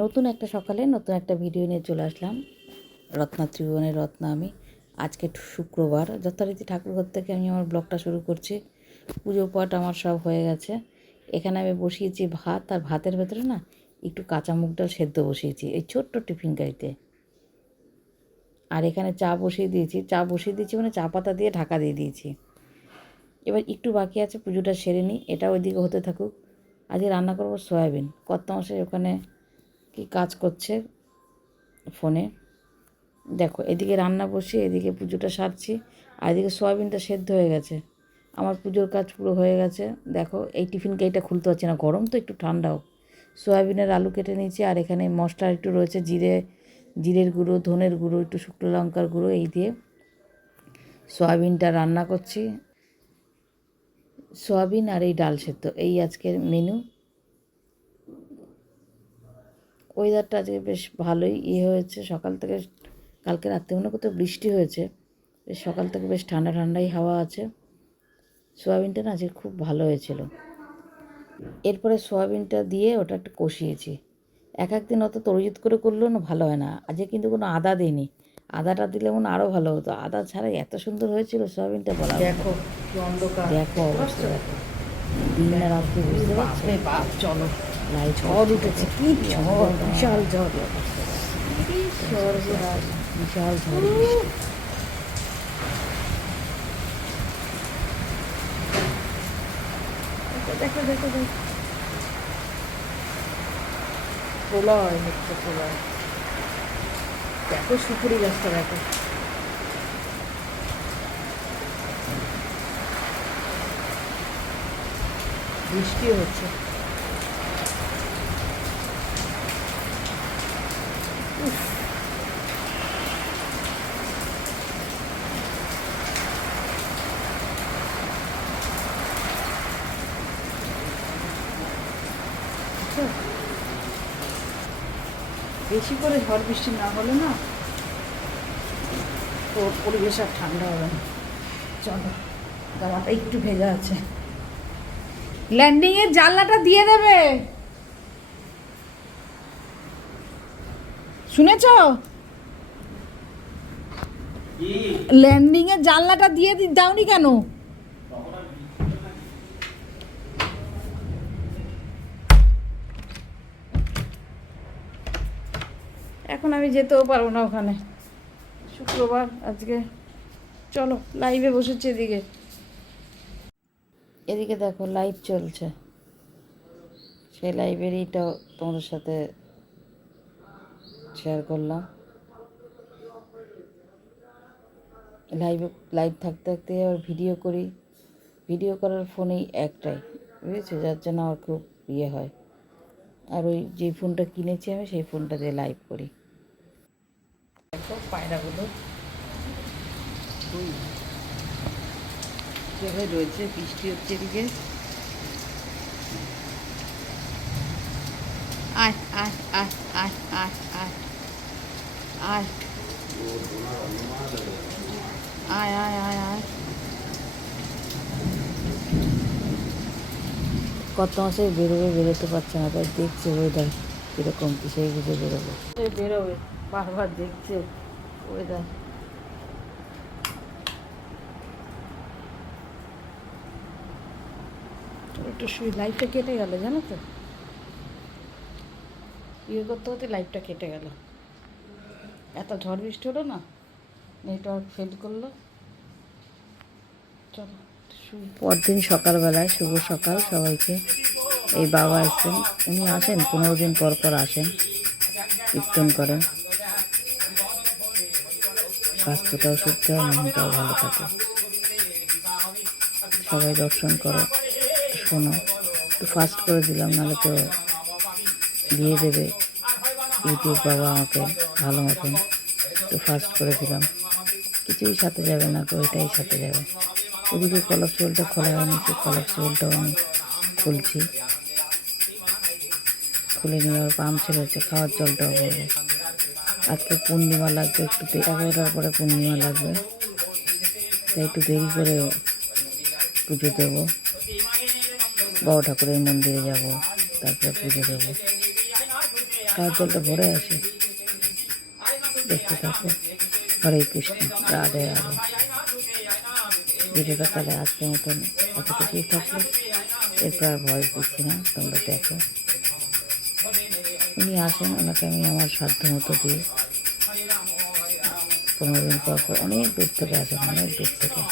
নতুন একটা সকালে নতুন একটা ভিডিও নিয়ে চলে আসলাম। রত্না ত্রিভুবনের রত্না আমি। আজকে শুক্রবার, যথারীতি ঠাকুরঘর থেকে আমি আমার ব্লগটা শুরু করছি। পুজো পাঠ আমার সব হয়ে গেছে। এখানে আমি বসিয়েছি ভাত, আর ভাতের ভেতরে না একটু কাঁচা মুগ ডাল সেদ্ধ বসিয়েছি এই ছোট্ট টিফিন গাড়িতে। আর এখানে চা বসিয়ে দিয়েছি, মানে চা পাতা দিয়ে ঢাকা দিয়ে দিয়েছি। এবার একটু বাকি আছে, পুজোটা সেরে নিই, এটা ওইদিকে হতে থাকুক। আজকে রান্না করবো সয়াবিন। কর্তামশাই ওখানে কি কাজ করছে ফোনে। দেখো, এদিকে রান্না বসিয়ে এদিকে পুজোটা সারছি, আর এদিকে সয়াবিনটা সেদ্ধ হয়ে গেছে। আমার পুজোর কাজ পুরো হয়ে গেছে। দেখো, এই টিফিন কেইটা খুলতে পারছি না, গরম তো, একটু ঠান্ডাও। সয়াবিনের আলু কেটে নিয়েছি, আর এখানে মশলা একটু রয়েছে, জিরের গুঁড়ো, ধনের গুঁড়ো, একটু শুকনো লঙ্কার গুঁড়ো, এই দিয়ে সয়াবিনটা রান্না করছি। সয়াবিন আর এই ডাল সেদ্ধ, এই আজকের মেনু। ওয়েদারটা আজকে বেশ ভালোই হয়েছে সকাল থেকে। কালকে রাত্রে মনে কোথাও বৃষ্টি হয়েছে, বেশ সকাল থেকে বেশ ঠান্ডা ঠান্ডাই হাওয়া আছে। সয়াবিনটা না আজকে খুব ভালো হয়েছিল। এরপরে সয়াবিনটা দিয়ে ওটা একটু কষিয়েছি। এক একদিন অত তরজিৎ করে করলেও না ভালো হয় না। আজকে কিন্তু কোনো আদা দিইনি, আদাটা দিলে মনে আরও ভালো হতো। আদা ছাড়াই এত সুন্দর হয়েছিল সয়াবিনটা, বলা দেখো কি অন্ধকার, দেখো অবস্থা, দেখো দিন না রাত্রে বুঝতে পারছো। বাপ চলো, লাইট ঝড় উঠেছে, কি ঝড়, বিশাল ঝড়, সর্বনাশ, বিশাল ঝড় বৃষ্টি। দেখো দেখো দেখো, প্রলয় হচ্ছে, প্রলয়। দেখো সুপুরি গাছটা, দেখো বৃষ্টি হচ্ছে। বেশি করে ঝড় বৃষ্টি না হলে না তো পরিবেশ আর ঠান্ডা হবে না। চলো, জামাটা একটু ভেজা আছে। ল্যান্ডিংয়ের জানলাটা দিয়ে দেবে, শুনেছ? ল্যান্ডিংয়ের জানলাটা দিয়ে দাওনি কেন? এখন আমি যেতেও পারবো না ওখানে, শুক্রবার আজকে। চলো, লাইভে বসেছি এদিকে। এদিকে দেখো লাইভ চলছে, সেই লাইব্রেরিটাও তোমাদের সাথে শেয়ার করলাম। লাইভ থাকতে থাকতে আবার ভিডিও করি। ভিডিও করার ফোনেই একটাই, বুঝেছো, যার জন্য আমার খুব হয়। আর ওই যে ফোনটা কিনেছি আমি, সেই ফোনটা দিয়ে লাইভ করি। দেখো পায়রাগুলো জায়গায় রয়েছে, বৃষ্টি হচ্ছে এদিকে। আয় আয় আয় আয় আয় আয় আয় আয় আয় আয় আয়। কত মাসে বেরোতে পারছে না, তাই দেখছে ওয়েদার কীরকম, কি সেই বুঝে বেরোবে। বারবার দেখছে ওয়েদার। একটু লাইটটা কেটে গেল, জানো তো, করতে করতে লাইটটা কেটে গেল। এত ঝড় বৃষ্টি হলো না, নেটওয়ার্ক ফেল করলো। চলো পরদিন সকালবেলায়, শুভ সকাল সবাইকে। এই বাবা এসেছেন, উনি আসেন 15 দিন পর পর আসেন, কীর্তন করেন। স্বাস্থ্যটাও শুদ্ধ হয়, মনটাও ভালো থাকে। সবাই দর্শন করো, শোনো। একটু ফাস্ট করে দিলাম, নাহলে তো দিয়ে দেবে ইউটিউব বাবা আমাকে ভালো মতন। একটু ফাস্ট করে দিলাম, কিছুই সাথে যাবে না, ওইটাই সাথে যাবে। ওদিকে কলাপ সেলটা খোলা হয়নি, সেই কলাপ সেলটাও আমি খুলছি। খুলে নিয়ে আবার পাম্প ছেড়েছে, খাওয়ার জলটাও বলবো। আজকে পূর্ণিমা লাগবে, একটু 11টার পরে পূর্ণিমা লাগবে, তাই একটু দেরি করে পুজো দেবো। বড় ঠাকুরের মন্দিরে যাব, তারপরে পুজো দেবো। খাওয়ার জলটা ভরে আসে। দেখতে থাকো। হরে কৃষ্ণ, রাধে রাধে। ভিডিওটা তাহলে আজকের মতন এতটুকুই থাকলো। এরপর আর ভয়েস দিচ্ছি না, তোমরা দেখো। উনি আসেন, ওনাকে আমি আমার সাধ্য মতো দিই। 15 দিন পর পর অনেক দূর থেকে আসেন, অনেক দূর থেকে।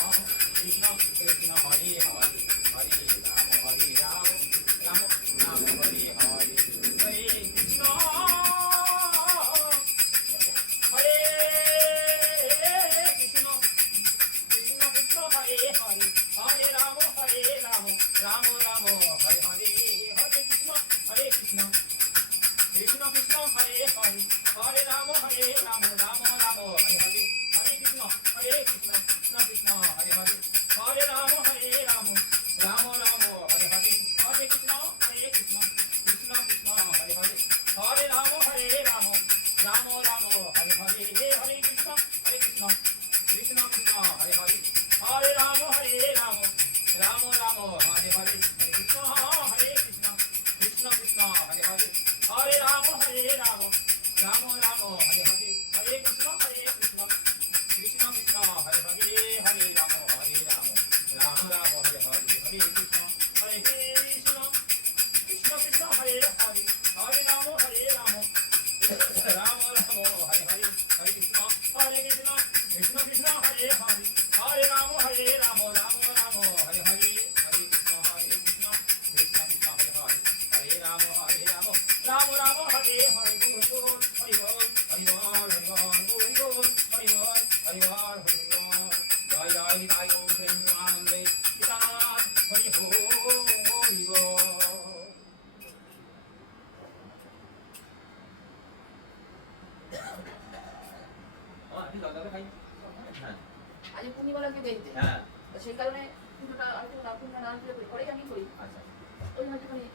আজ পূর্ণিমাকে দেখতে তো সেই কারণে পুজোটা আর একটু না না করে পরেই আমি করি। আচ্ছা ওই হয়তো খালি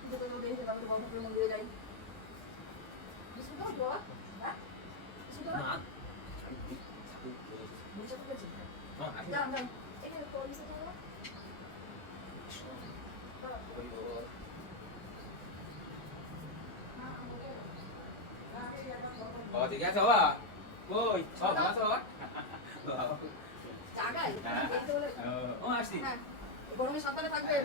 পুজো তো দেখে তারপরে বর্ধমানের মন্দিরে যাই। বিস্কুট দাও তো? হ্যাঁ বিস্কুট দাও না বুঝতে পেরেছি। যাও যাও এখানে তো বিস্কুট দাও। Thì ra số à? Ôi, có số á. জায়গায় আসছি গরমের সকালে থাকবে